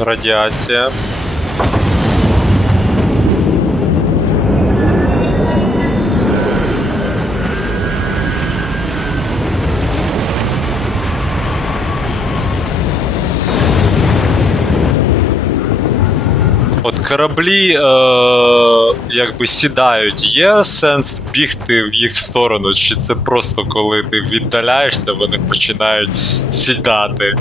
Радіація. От кораблі якби сідають. Є сенс бігти в їх сторону? Чи це просто коли ти віддаляєшся, вони починають сідати?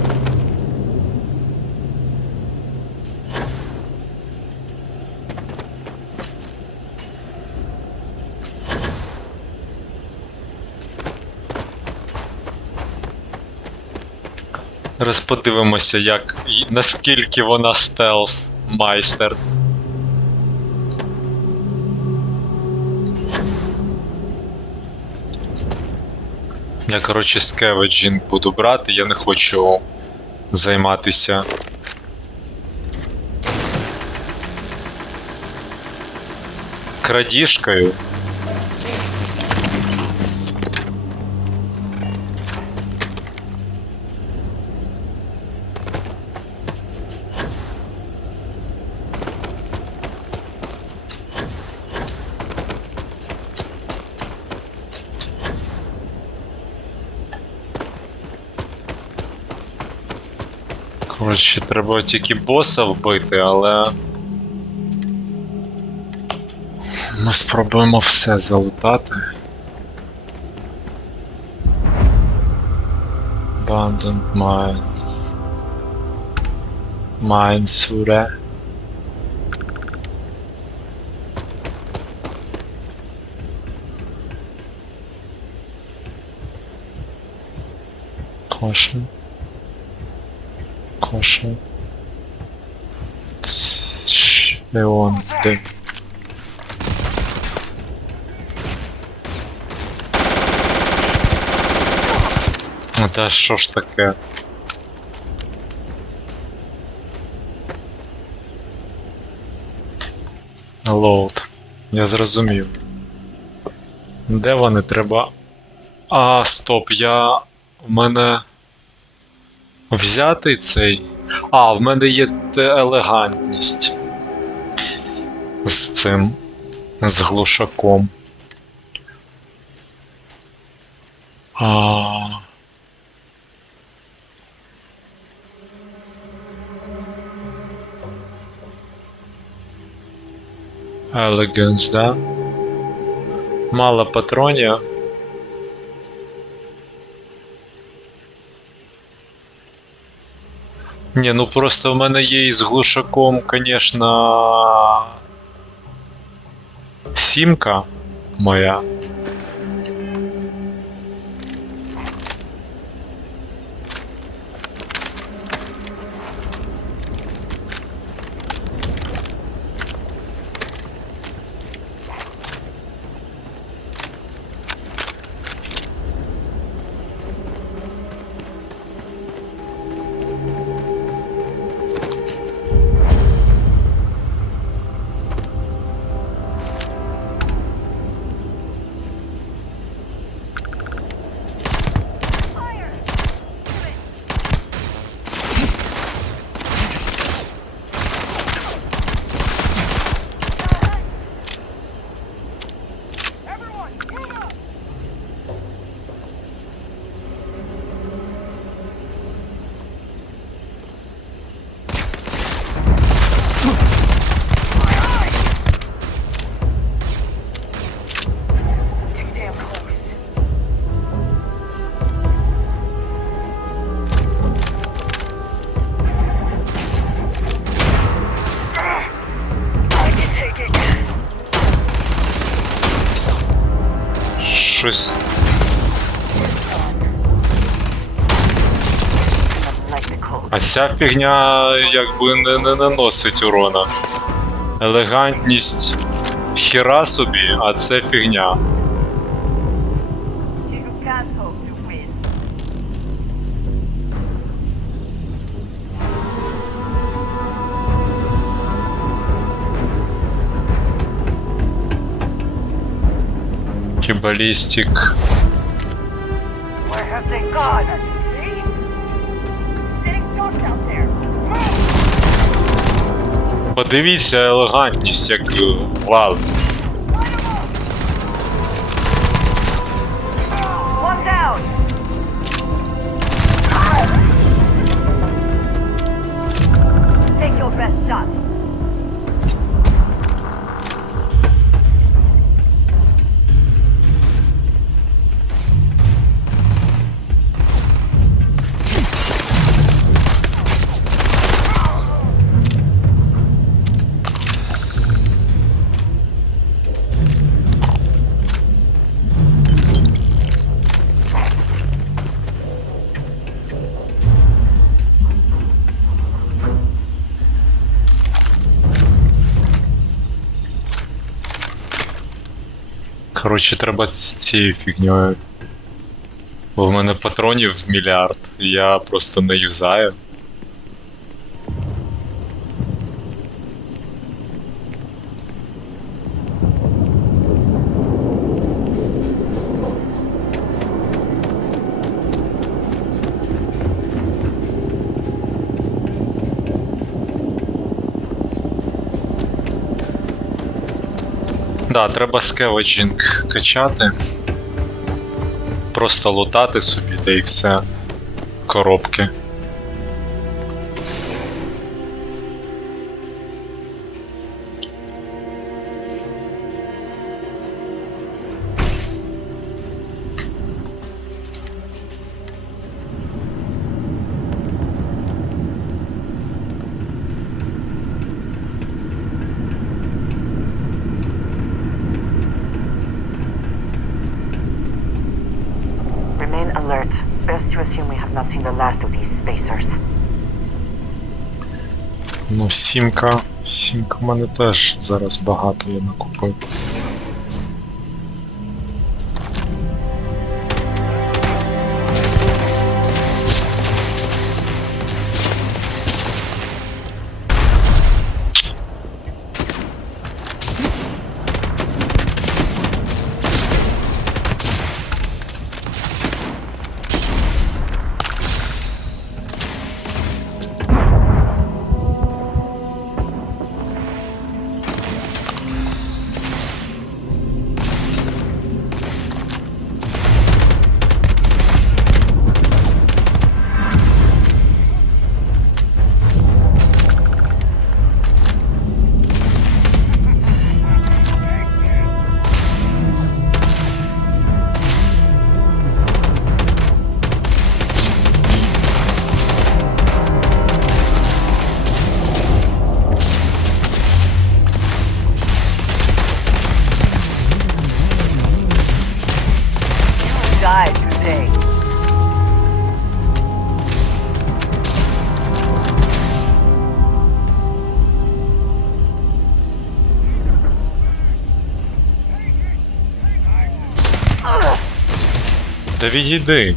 Зараз подивимося, наскільки вона стелс майстер. Я, коротше, скеведжінг буду брати, я не хочу займатися крадіжкою. Коротше, треба тільки боса вбити, але ми спробуємо все залутати. Abandoned Mines. Майнсуре. Caution. Caution. Leon, де? Та що ж таке? Load. Я зрозумів. Де вони треба? А, стоп, в мене взятий цей. А, в мене є елегантність. З цим. З глушаком. Elegance, да? Мало патронів. Ні, ну просто в мене є із глушаком, конечно, сімка моя. Щось. А ця фігня якби не наносить урона. Елегантність хіра собі, а це фігня. Балістик. Подивіться елегантність, як вал. Коротше, треба цією фігньою. Бо в мене патронів мільярд, я просто не юзаю. Да, треба скеведжінг качати. Просто лутати собі, да і все. Коробки. Alert. Best to assume we have not seen the last of these spacers. Ну, сімка в мене теж зараз багато я накупив. Та відійди.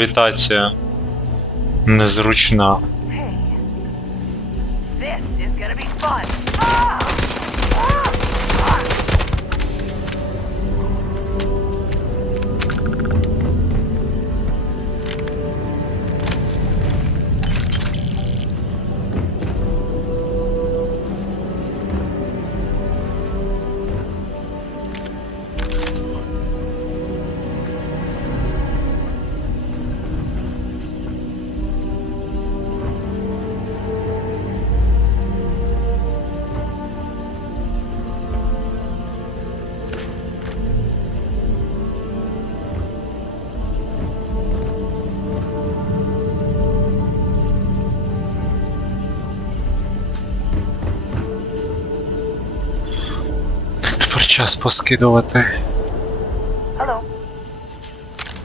гравітація незручна. Hey. This is gonna be fun. Тепер час поскидувати. Hello.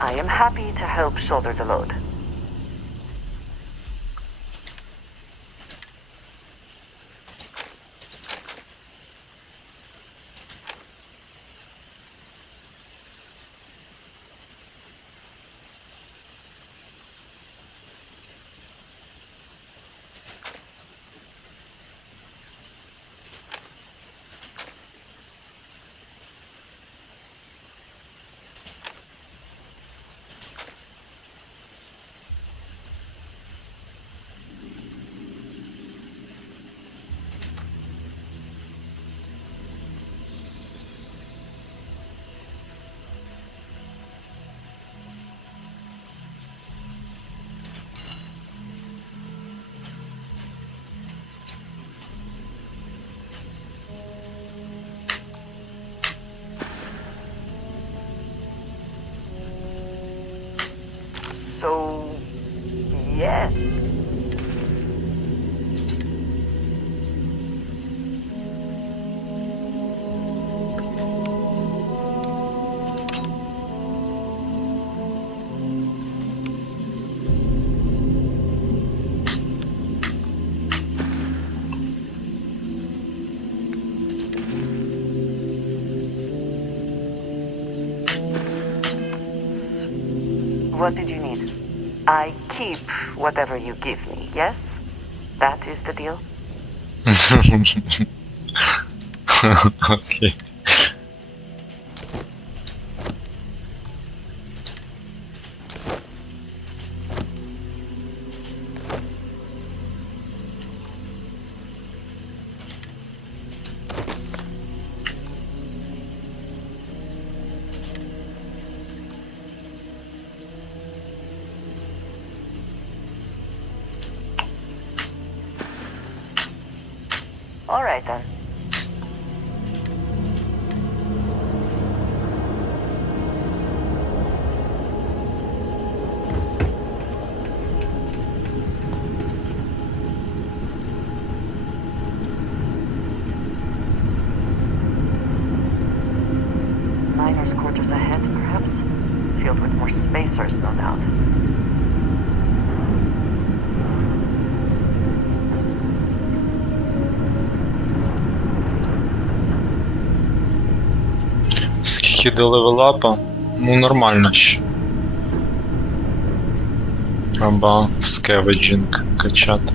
I am happy to help shoulder the load. So, yes. What did you need? I keep whatever you give me, yes? That is the deal? Окей. All right then. Miners' quarters ahead, perhaps? Filled with more spacers, no doubt. Скільки до левелапа? Ну нормально ще. Треба скеведжинг качати.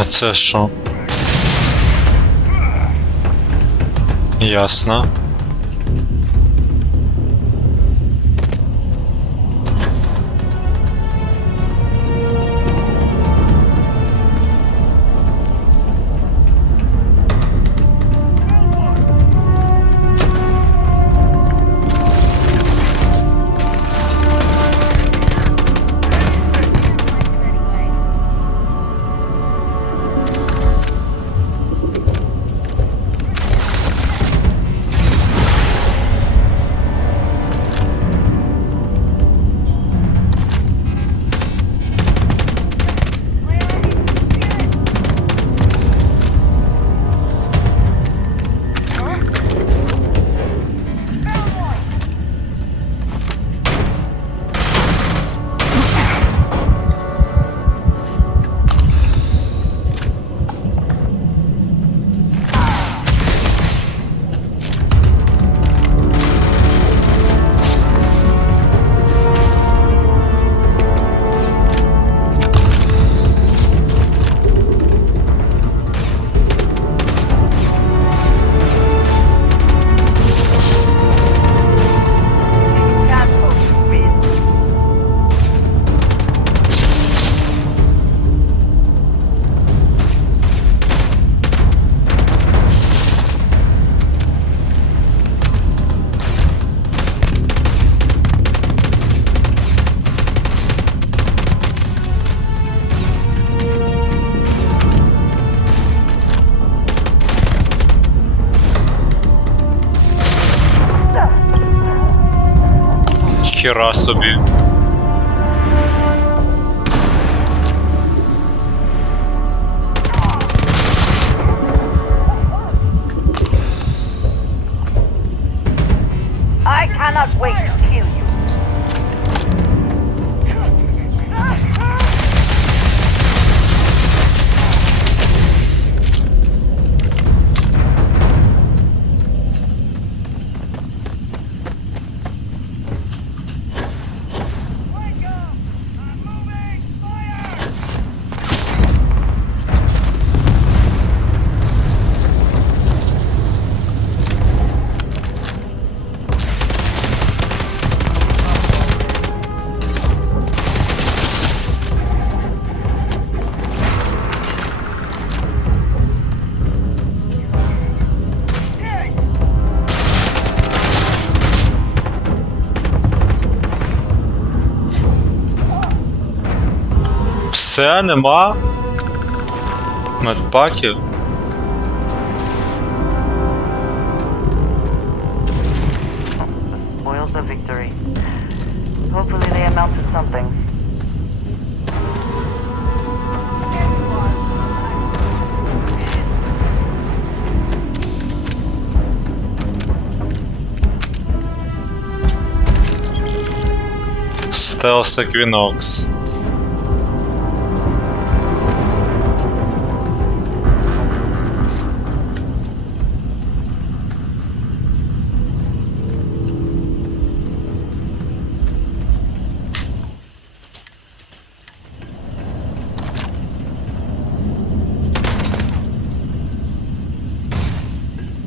А це що? Ясно. Хіра собі. I cannot wait to kill you. Все, нема медпаків. The spoils of victory. Hopefully they amount to something. Stealth Equinox.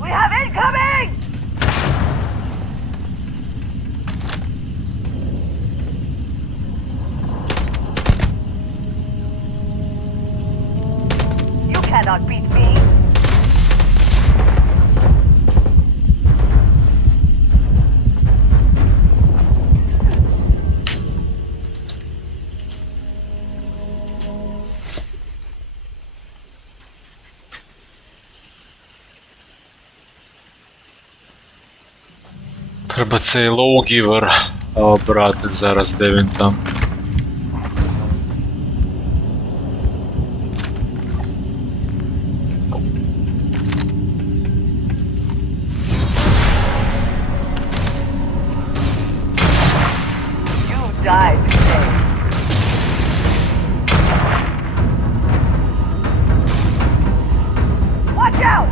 We have incoming! You cannot beat me! Треба цей лоугівер обрати зараз, де він там. You died today. Watch out!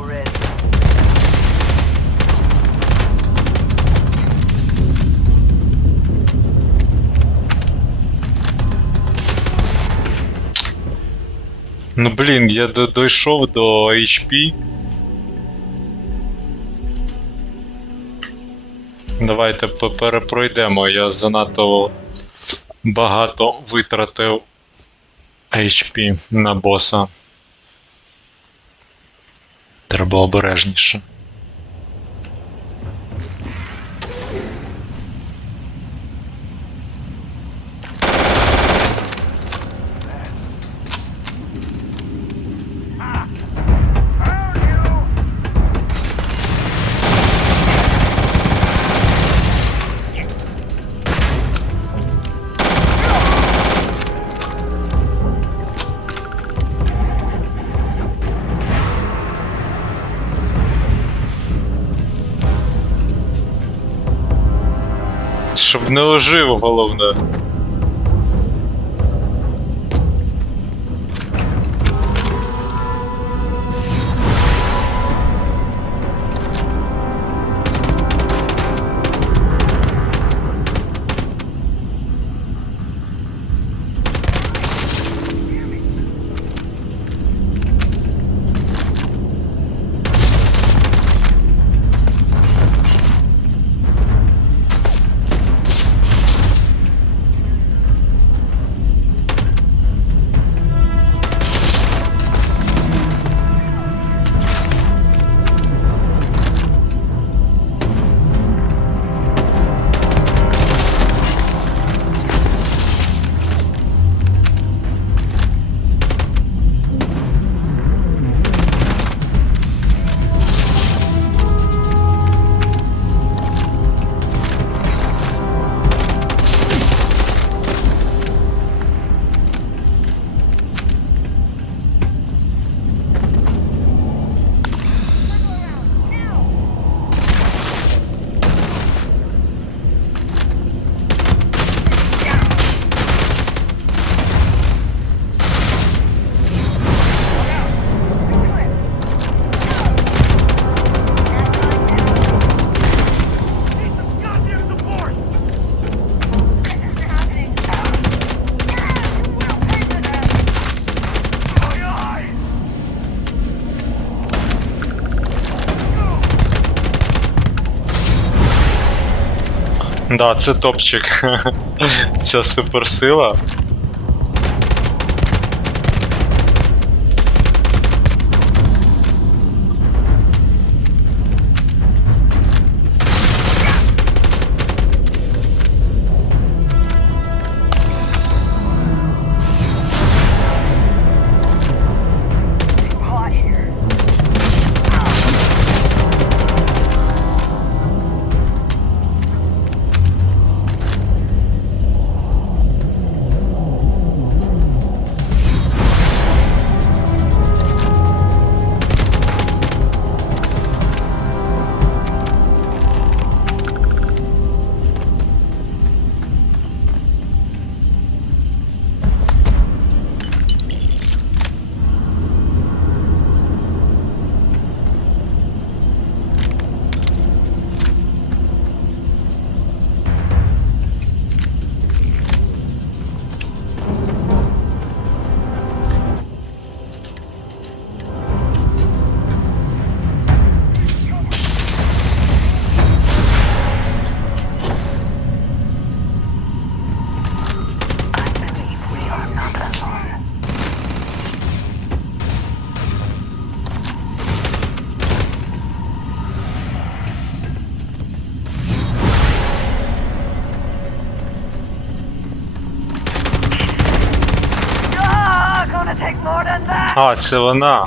already. Ну блін, я дійшов до HP. Давайте перепройдемо, я занадто багато витратив HP на боса. Треба обережніше. Щоб не ожив, головне. Да, це топчик. Ця суперсила. А, це вона.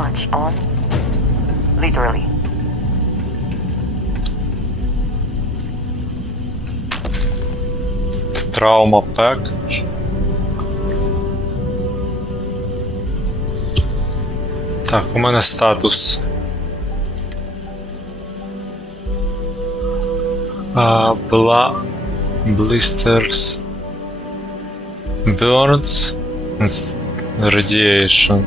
much on. Literally. Травма пек. Так, у мене статус. Blisters. Burns. Radiation.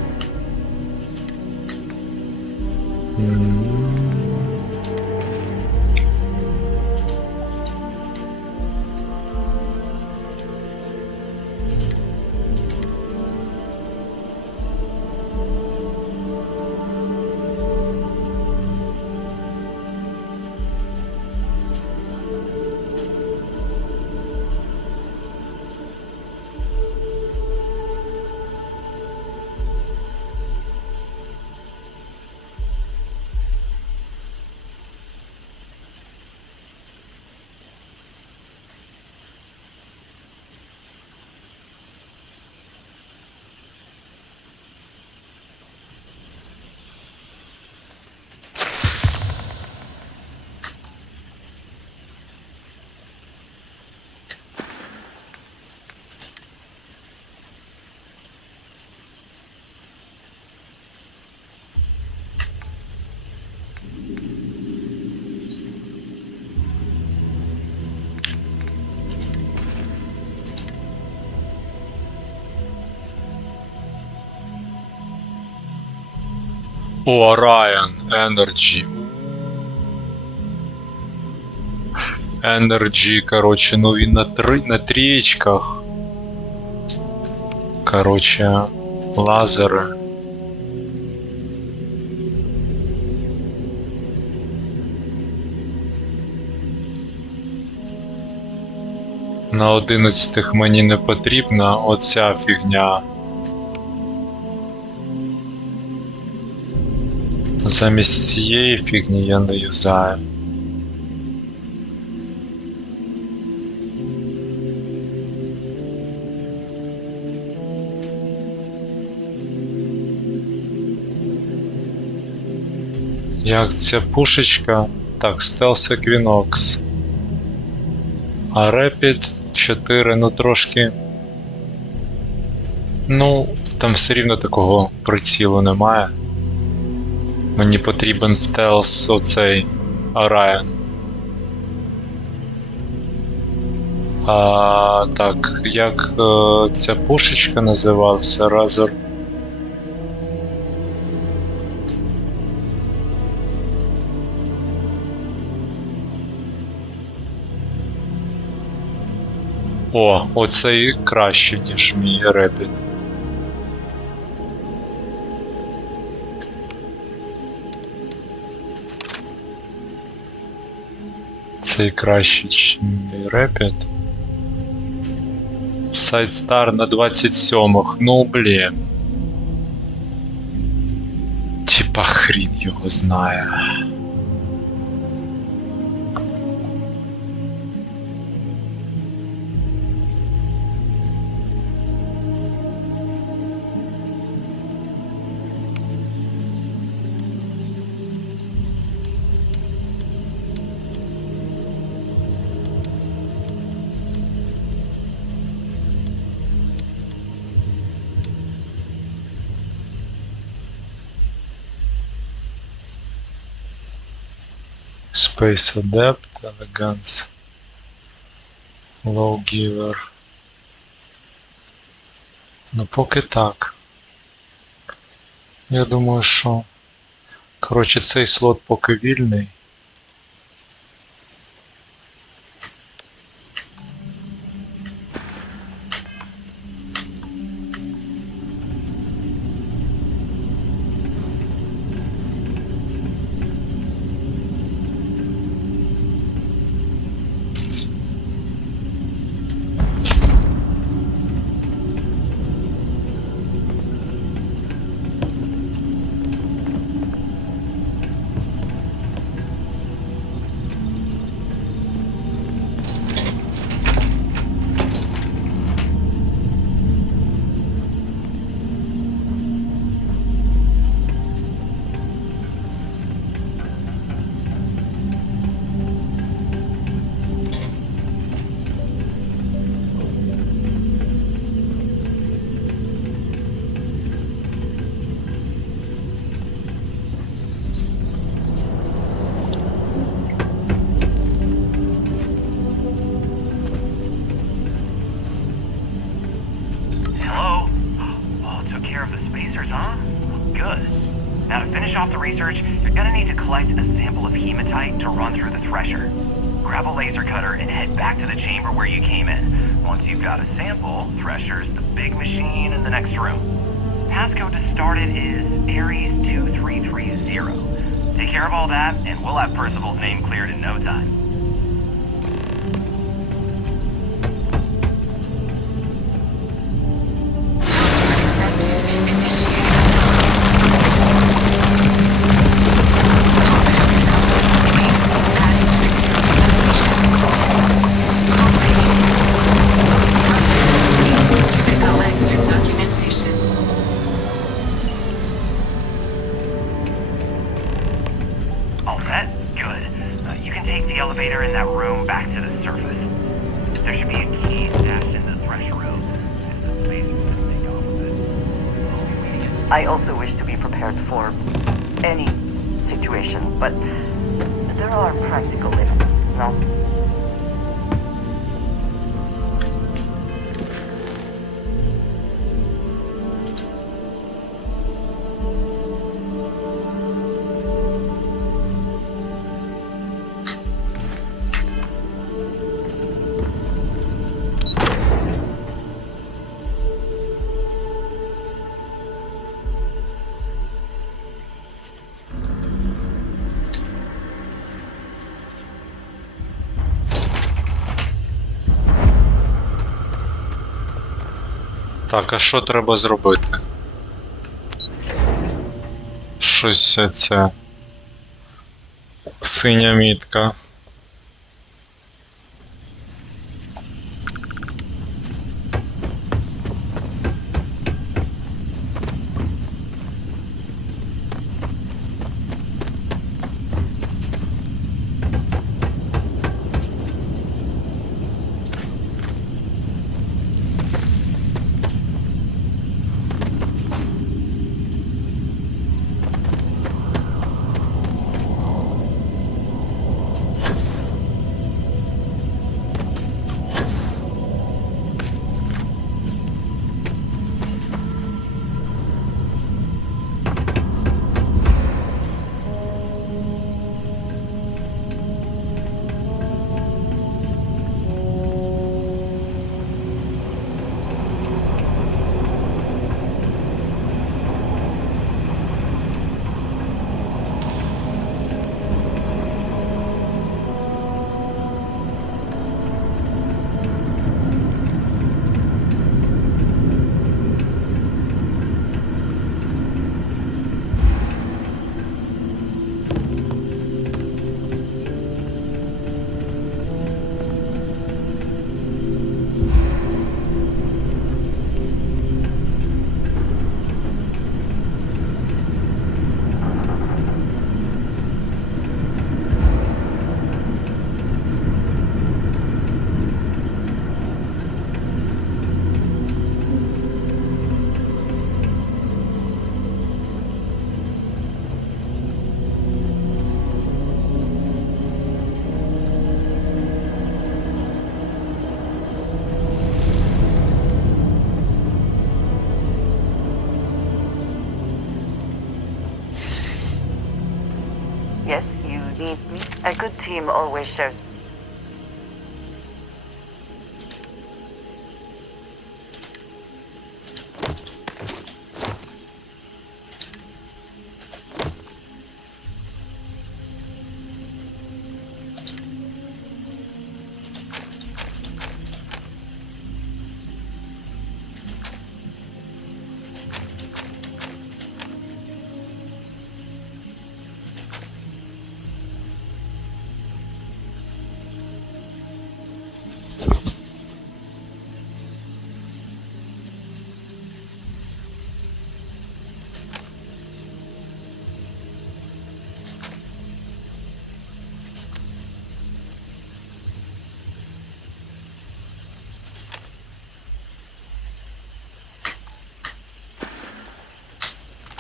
О, Ryan, Energy. Energy, короче, ну він на трієчках. Короче, лазери. На 11 мені не потрібна оця фігня. Замість цієї фігні я не юзаю. Як ця пушечка? Так, Stealth Equinox. А Rapid 4, ну трошки... Ну, там все рівно такого прицілу немає. Мені потрібен стелс оцей Orion. Так, як ця пушечка називалася? Разор. О, оцей краще, ніж мій Rapid. Цей краще, ніж мій Rapid. Сайдстар на 27-х, ну блін. Типа хрін його знає. Space Adept, Elegance, Lawgiver. Ну поки так. Я думаю, що... Коротше, цей слот поки вільний. Now to finish off the research, you're gonna need to collect a sample of hematite to run through the thresher. Grab a laser cutter and head back to the chamber where you came in. Once you've got a sample, Thresher's the big machine in the next room. Passcode to start it is Ares 2330. Take care of all that, and we'll have Percival's name cleared in no time. Password accepted. Initiate analysis. Compound analysis complete. Adding quick system addition. Comprehended. Process complete. And collect your documentation. All set? Good. You can take the elevator in that room back to the surface. There should be a key stashed in the thresher room. If the spacers didn't make off with it, I'll be waiting. I also wish to be prepared for any situation, but there are practical limits, no? Так, а що треба зробити? Щось це. Синя мітка. Yes, you need me. A good team always shares.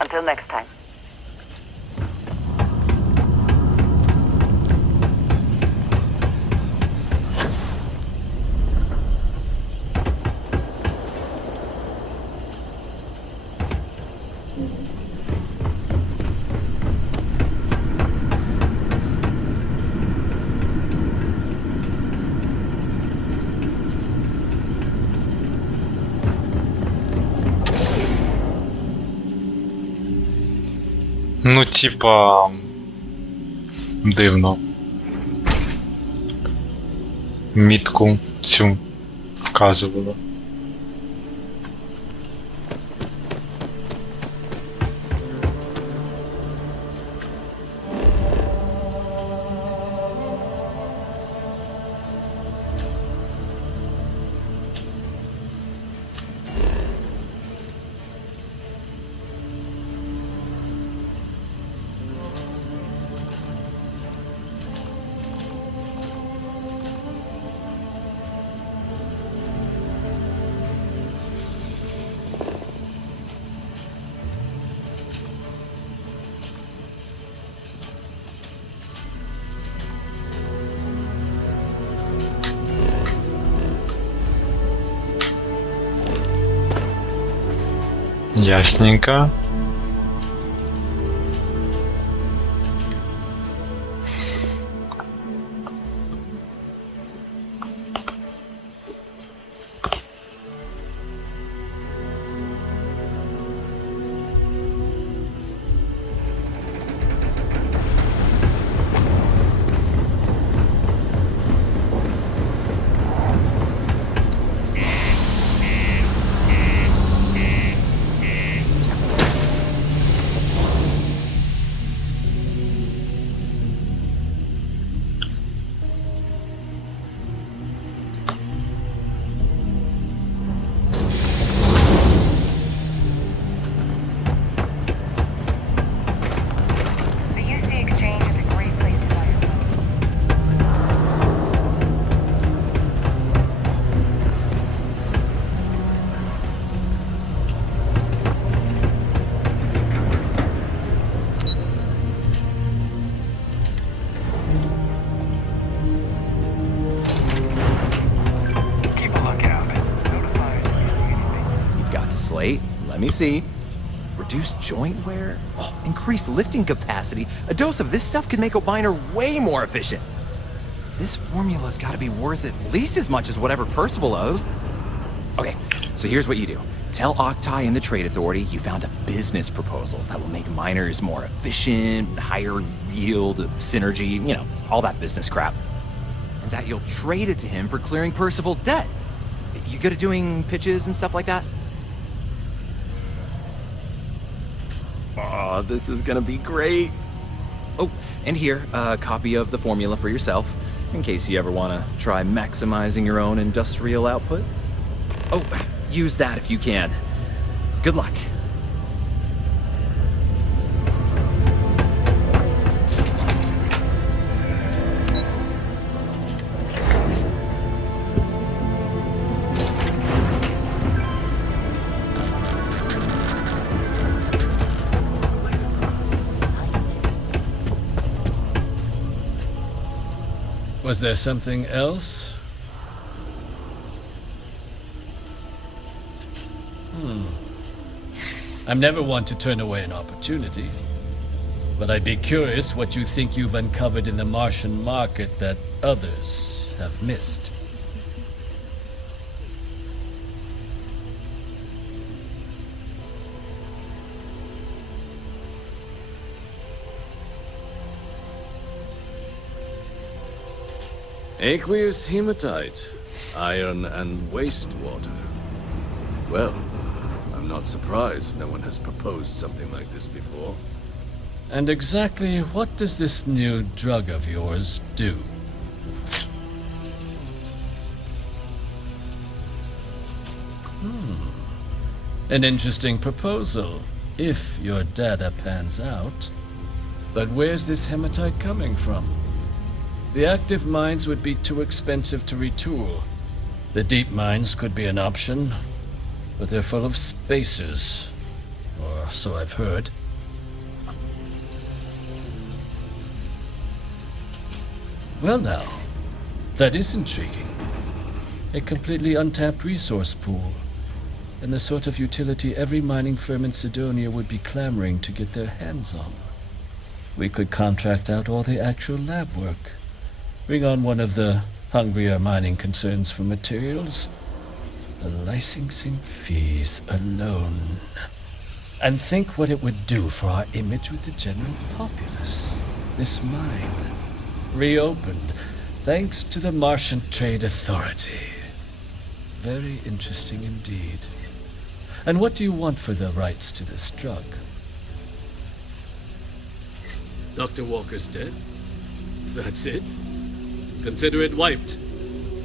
Until next time. Ну, типа. Дивно. Мітку цю вказували. Ясненько. The UC exchange is a great place to buy your phone. Keep a lookout. Notify if you see anything. You've got the slate. Let me see. Reduced joint wear? Oh, increased lifting capacity. A dose of this stuff could make a miner way more efficient. This formula's gotta be worth at least as much as whatever Percival owes. Okay, so here's what you do. Tell Octai and the Trade Authority you found a business proposal that will make miners more efficient, higher yield, synergy, you know, all that business crap. And that you'll trade it to him for clearing Percival's debt. You good at doing pitches and stuff like that? Oh, this is gonna be great. Oh, and here, a copy of the formula for yourself, in case you ever wanna try maximizing your own industrial output. Oh, use that if you can. Good luck. Was there something else? I'm never one to turn away an opportunity. But I'd be curious what you think you've uncovered in the Martian market that others have missed. Aqueous hematite, iron and wastewater. Well, I'm not surprised no one has proposed something like this before. And exactly what does this new drug of yours do? An interesting proposal, if your data pans out. But where's this hematite coming from? The active mines would be too expensive to retool. The deep mines could be an option, but they're full of spacers, or so I've heard. Well now, that is intriguing. A completely untapped resource pool, and the sort of utility every mining firm in Sidonia would be clamoring to get their hands on. We could contract out all the actual lab work, bring on one of the hungrier mining concerns for materials. The licensing fees alone. And think what it would do for our image with the general populace. This mine, reopened thanks to the Martian Trade Authority. Very interesting indeed. And what do you want for the rights to this drug? Dr. Walker's dead? That's it? Consider it wiped.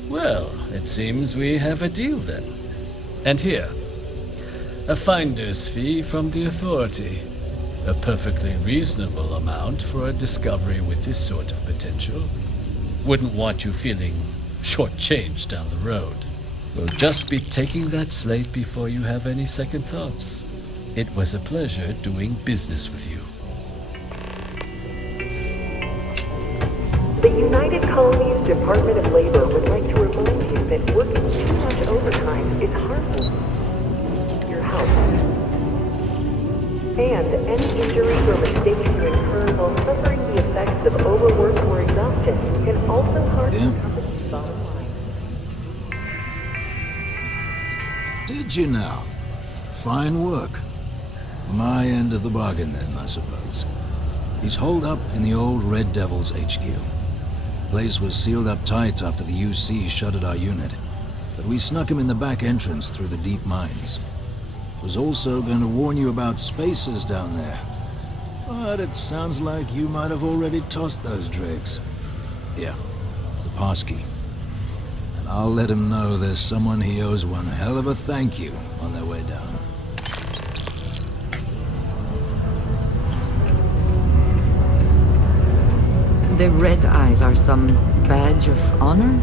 Well, it seems we have a deal then. And here, a finder's fee from the authority. A perfectly reasonable amount for a discovery with this sort of potential. Wouldn't want you feeling shortchanged down the road. We'll just be taking that slate before you have any second thoughts. It was a pleasure doing business with you. The United Colonies Department of Labor would like to remind you that working too much overtime is harmful to your health. And any injuries or mistakes you incur while suffering the effects of overwork or exhaustion can also harm the company's bottom line. Did you now? Fine work. My end of the bargain then, I suppose. He's holed up in the old Red Devil's HQ. Place was sealed up tight after the UC shuttered our unit, but we snuck him in the back entrance through the deep mines. Was also going to warn you about spacers down there, but it sounds like you might have already tossed those drakes. Here, the passkey. And I'll let him know there's someone he owes one hell of a thank you on their way down. The red eyes are some badge of honor?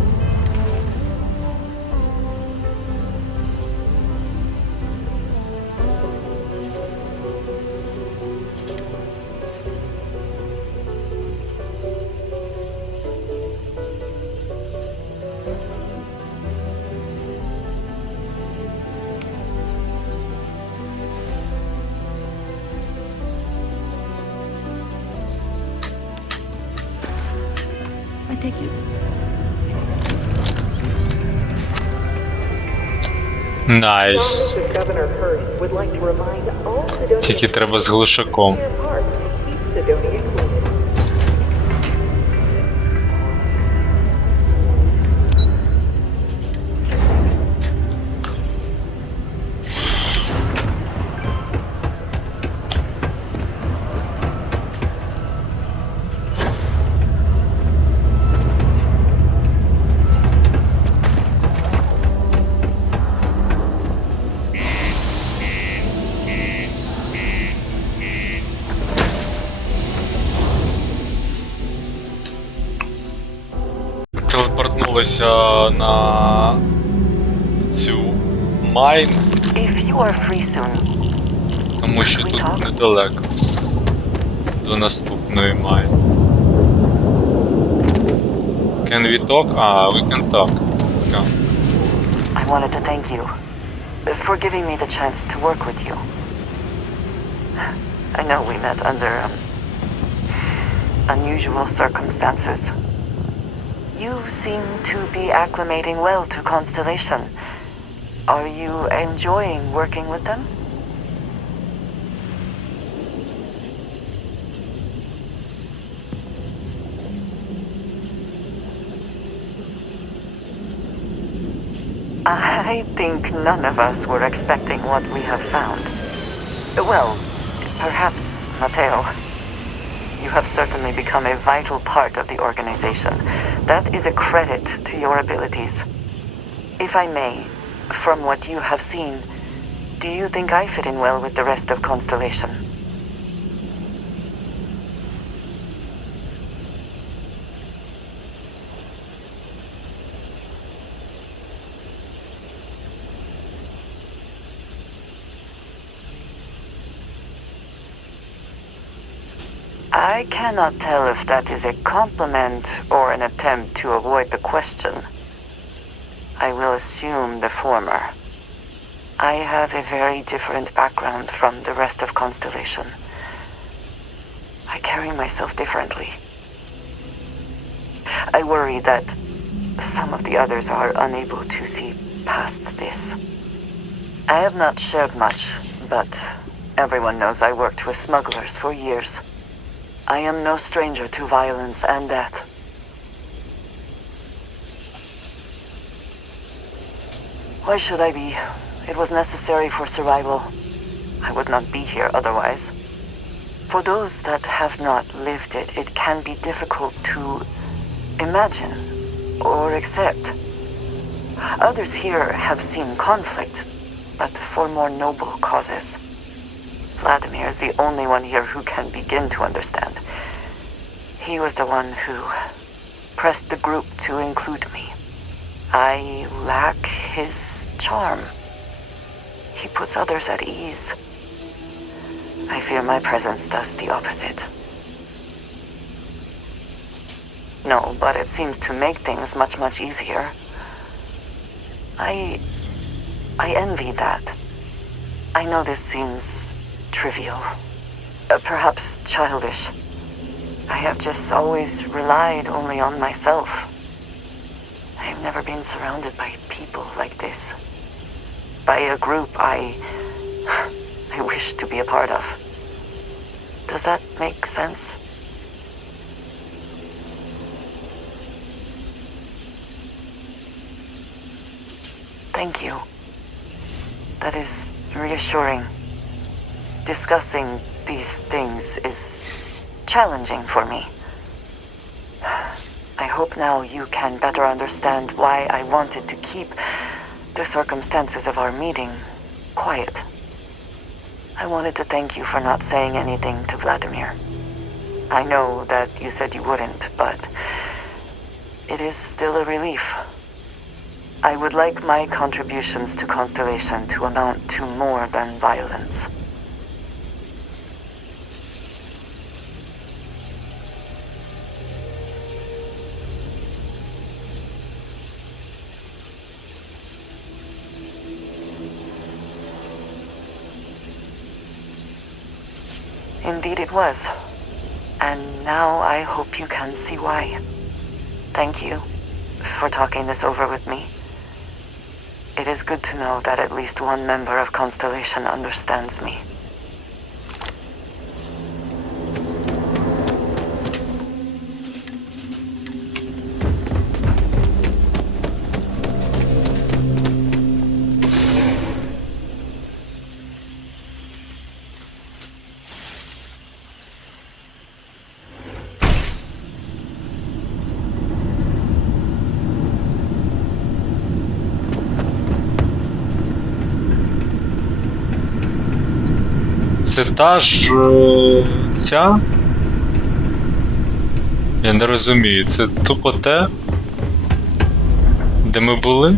I take it. Найс. Governor Hurst would like to remind all Sidonians Тільки треба з глушаком. their part to keep Sidonia clean. Телепортнулися на цю майн, If you are free soon, тому що тут недалеко до наступної майн. Can we talk? We can talk. Let's go. I wanted to thank you for giving me the chance to work with you. I know we met under unusual circumstances. You seem to be acclimating well to Constellation. Are you enjoying working with them? I think none of us were expecting what we have found. Well, perhaps Matteo. You have certainly become a vital part of the organization. That is a credit to your abilities. If I may, from what you have seen, do you think I fit in well with the rest of Constellation? I cannot tell if that is a compliment or an attempt to avoid the question. I will assume the former. I have a very different background from the rest of Constellation. I carry myself differently. I worry that some of the others are unable to see past this. I have not shared much, but Everyone knows I worked with smugglers for years. I am no stranger to violence and death. Why should I be? It was necessary for survival. I would not be here otherwise. For those that have not lived it, it can be difficult to imagine or accept. Others here have seen conflict, but for more noble causes. Vladimir is the only one here who can begin to understand. He was the one who pressed the group to include me. I lack his charm. He puts others at ease. I fear my presence does the opposite. No, but it seems to make things much, much easier. I envy that. I know this seems trivial, perhaps childish. I have just always relied only on myself. I have never been surrounded by people like this. By a group I wish to be a part of. Does that make sense? Thank you. That is reassuring. Discussing these things is challenging for me. I hope now you can better understand why I wanted to keep the circumstances of our meeting quiet. I wanted to thank you for not saying anything to Vladimir. I know that you said you wouldn't, but it is still a relief. I would like my contributions to Constellation to amount to more than violence. Indeed it was. And now I hope you can see why. Thank you for talking this over with me. It is good to know that at least one member of Constellation understands me. Це та ж ця? Я не розумію, це тупо те, де ми були?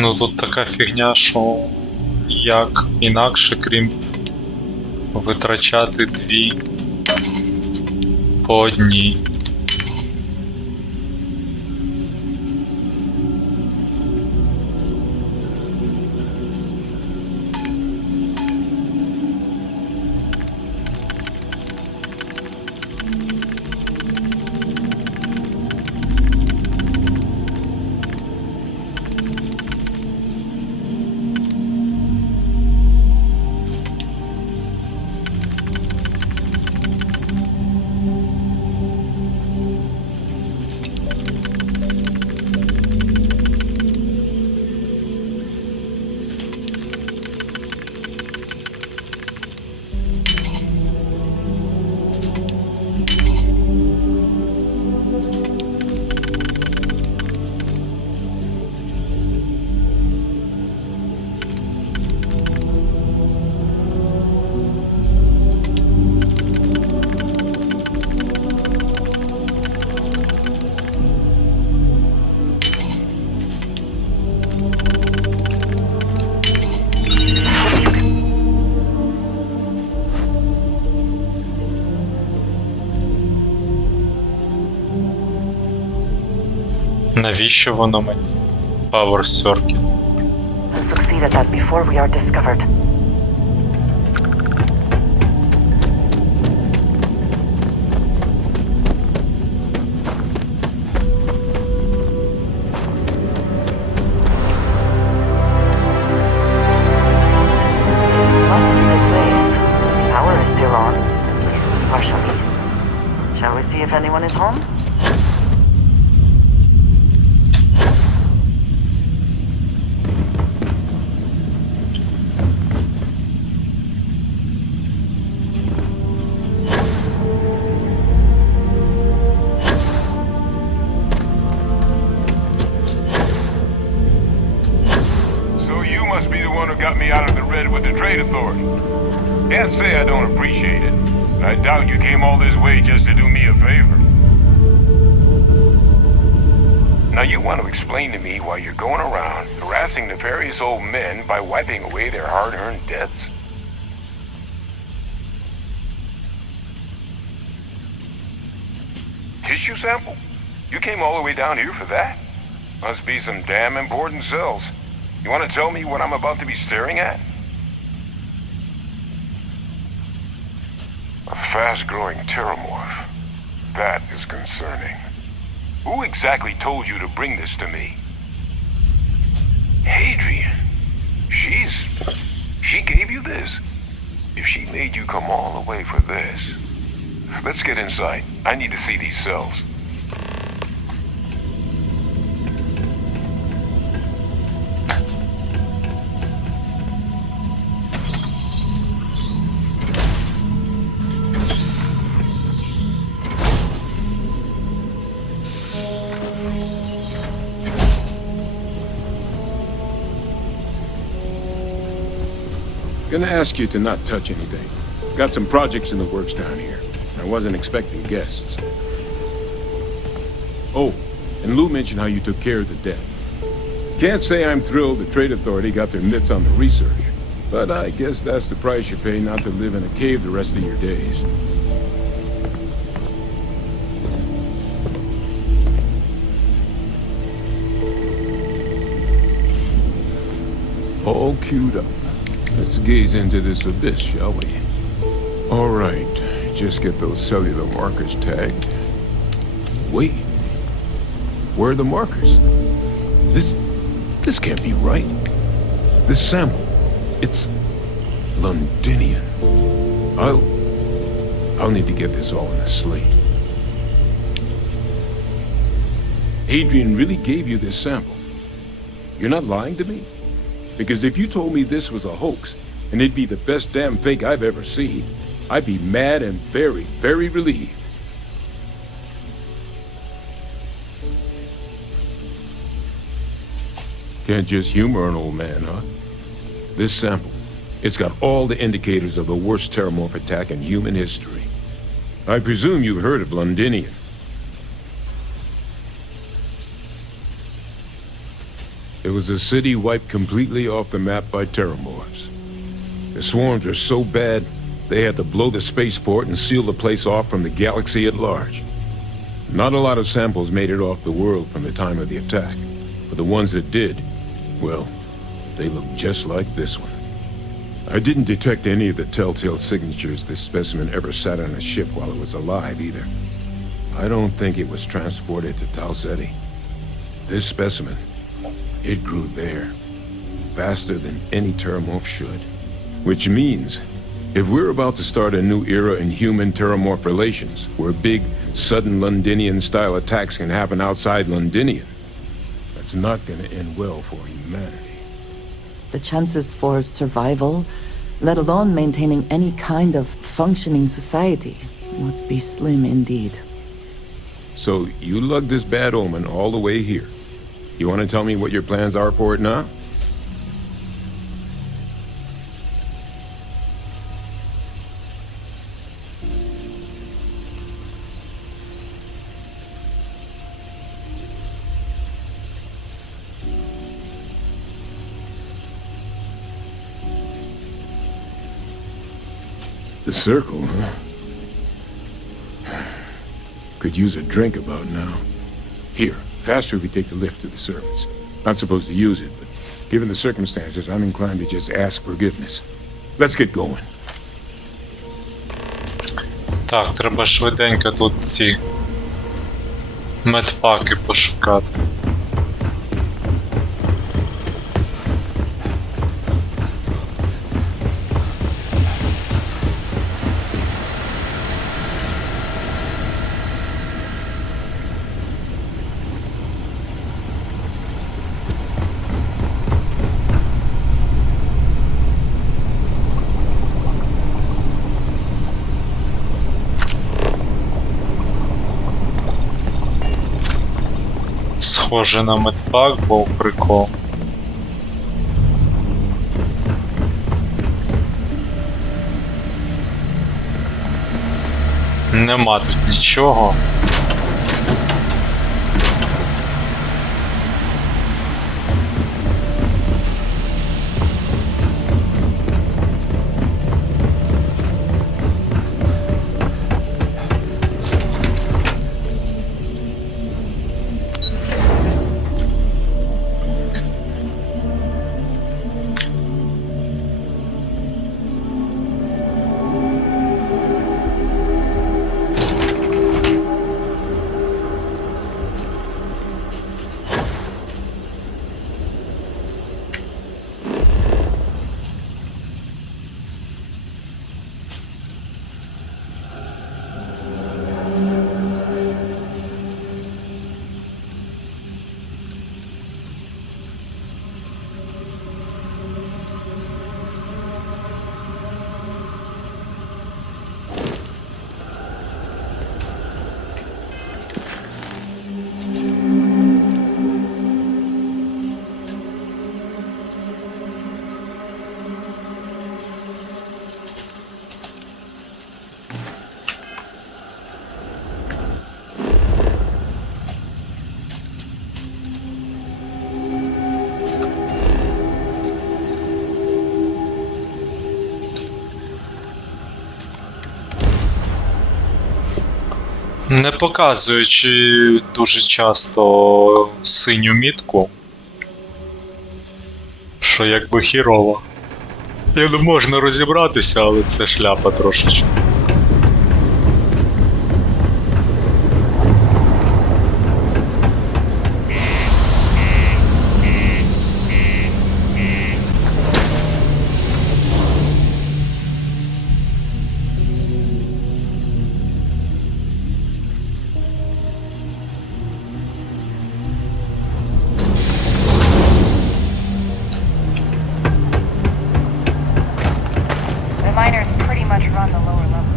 Ну тут така фігня, що як інакше, крім витрачати 2 по одній. Навіщо воно мені? Power Circuit. We'll succeed at that before we are discovered. This must be the place. Power is still on, at least partially. Shall we see if anyone is home? Got me out of the red with the trade authority. Can't say I don't appreciate it. I doubt you came all this way just to do me a favor. Now you want to explain to me why you're going around harassing nefarious old men by wiping away their hard-earned debts? Tissue sample? You came all the way down here for that? Must be some damn important cells. You want to tell me what I'm about to be staring at? A fast-growing terramorph. That is concerning. Who exactly told you to bring this to me? Hadrian. She gave you this? If she made you come all the way for this. Let's get inside. I need to see these cells. Gonna ask you to not touch anything. Got some projects in the works down here. I wasn't expecting guests. Oh, and Lou mentioned how you took care of the debt. Can't say I'm thrilled the Trade Authority got their mitts on the research, but I guess that's the price you pay not to live in a cave the rest of your days. All queued up. Let's gaze into this abyss, shall we? All right, just get those cellular markers tagged. Wait, where are the markers? This can't be right. This sample, it's Londinian. I'll need to get this all in a slate. Adrian really gave you this sample. You're not lying to me? Because if you told me this was a hoax, and it'd be the best damn fake I've ever seen, I'd be mad and very, very relieved. Can't just humor an old man, huh? This sample, it's got all the indicators of the worst terramorph attack in human history. I presume you've heard of Londinian. It It was a city wiped completely off the map by terramorphs. The swarms were so bad, they had to blow the spaceport and seal the place off from the galaxy at large. Not a lot of samples made it off the world from the time of the attack, but the ones that did, well, they look just like this one. I didn't detect any of the telltale signatures this specimen ever sat on a ship while it was alive either. I don't think it was transported to Tal Ceti. This specimen, it grew there, faster than any terramorph should. Which means, if we're about to start a new era in human-terramorph relations, where big, sudden Londinian-style attacks can happen outside Londinian, that's not gonna end well for humanity. The chances for survival, let alone maintaining any kind of functioning society, would be slim indeed. So, you lugged this bad omen all the way here. You wanna tell me what your plans are for it now? The circle, huh? Could use a drink about now. Here, faster if we take the lift to the surface. Not supposed to use it, but given the circumstances, I'm inclined to just ask forgiveness. Let's get going. Так, треба швиденько тут ці медпаки пошукати. Схоже на медпак, був прикол. Нема тут нічого. Не показуючи дуже часто синю мітку, що якби хірово. Я не можна розібратися, але це шляпа трошечки. The miners pretty much run the lower levels.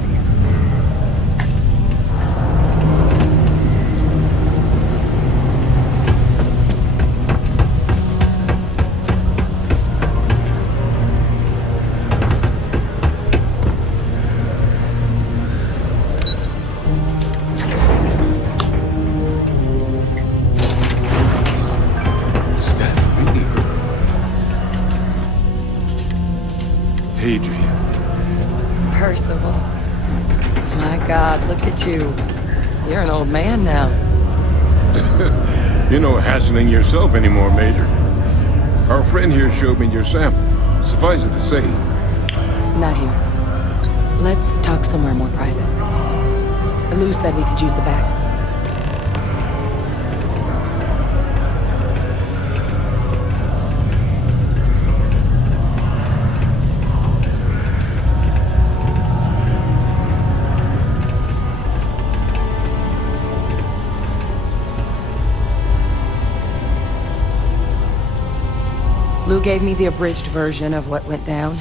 Percival. My God, look at you. You're an old man now. You're no hassling yourself anymore, Major. Our friend here showed me your sample. Suffice it to say, Not here. Let's talk somewhere more private. Lou said we could use the back. Lou gave me the abridged version of what went down.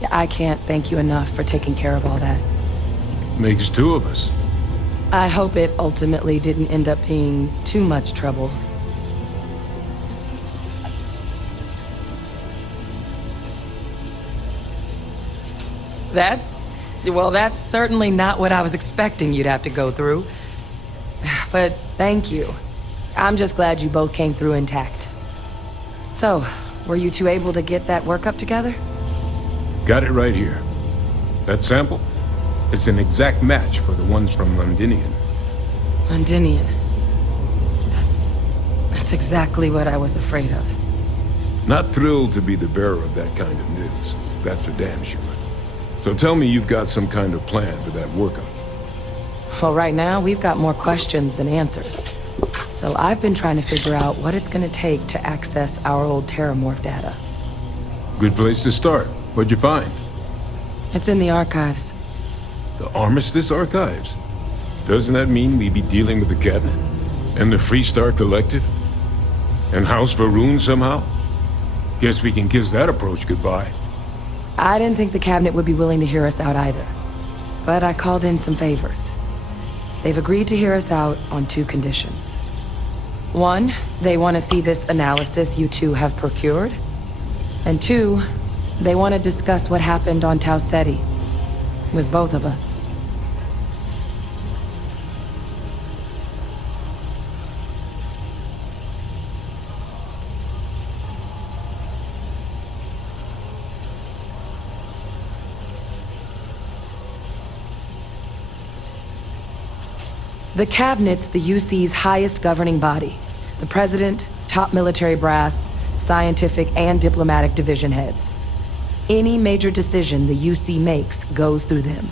Yeah, I can't thank you enough for taking care of all that. makes two of us. I hope it ultimately didn't end up being too much trouble. That's certainly not what I was expecting you'd have to go through. But thank you. I'm just glad you both came through intact. So, were you two able to get that workup together? Got it right here. That sample? It's an exact match for the ones from Londinian. Londinian. That's exactly what I was afraid of. Not thrilled to be the bearer of that kind of news. That's for damn sure. So tell me you've got some kind of plan for that workup. Well, right now, we've got more questions than answers. So I've been trying to figure out what it's gonna take to access our old Terramorph data. Good place to start. What'd you find? It's in the archives. The Armistice Archives? Doesn't that mean we'd be dealing with the Cabinet? And the Freestar Collective? And House Varun somehow? Guess we can kiss that approach goodbye. I didn't think the Cabinet would be willing to hear us out either. But I called in some favors. They've agreed to hear us out on two conditions. One, they want to see this analysis you two have procured. And two, they want to discuss what happened on Tau Ceti with both of us. The Cabinet's the UC's highest governing body. The President, top military brass, scientific and diplomatic division heads. Any major decision the UC makes goes through them.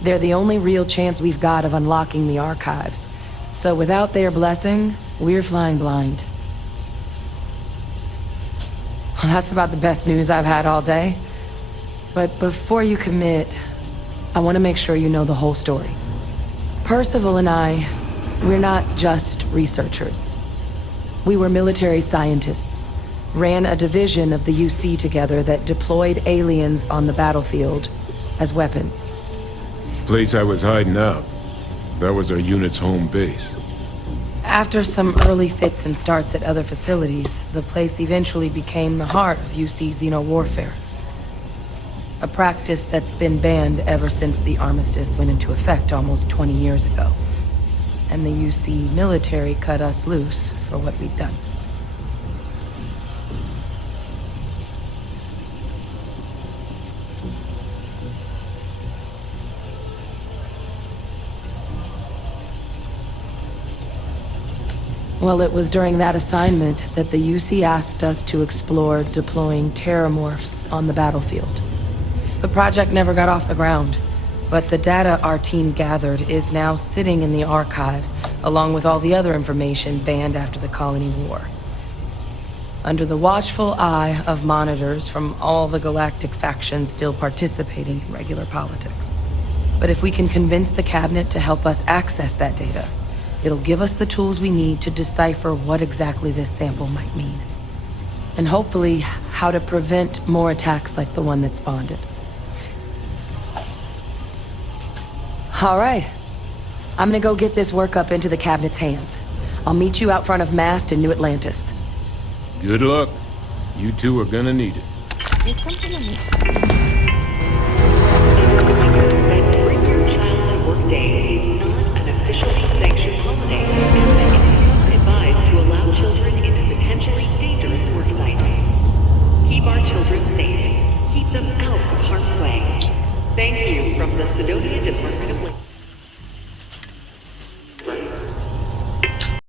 They're the only real chance we've got of unlocking the archives. So without their blessing, we're flying blind. Well, that's about the best news I've had all day. But before you commit, I want to make sure you know the whole story. Percival and I, we're not just researchers. We were military scientists, ran a division of the UC together that deployed aliens on the battlefield as weapons. Place I was hiding out. That was our unit's home base. After some early fits and starts at other facilities, the place eventually became the heart of UC xeno-warfare. A practice that's been banned ever since the armistice went into effect almost 20 years ago. And the UC military cut us loose for what we'd done. Well, it was during that assignment that the UC asked us to explore deploying terramorphs on the battlefield. The project never got off the ground, but the data our team gathered is now sitting in the archives, along with all the other information banned after the Colony War. Under the watchful eye of monitors from all the galactic factions still participating in regular politics. But if we can convince the Cabinet to help us access that data, it'll give us the tools we need to decipher what exactly this sample might mean. And hopefully, how to prevent more attacks like the one that spawned it. All right. I'm gonna go get this workup into the Cabinet's hands. I'll meet you out front of Mast in New Atlantis. Good luck. You two are gonna need it. Is something amiss? Bring Your Child to Work Day is not an officially sanctioned holiday, and it is not advised to allow children into potentially dangerous work sites. Keep our children safe. Keep them out of harm's way. Thank you. Sidonia Department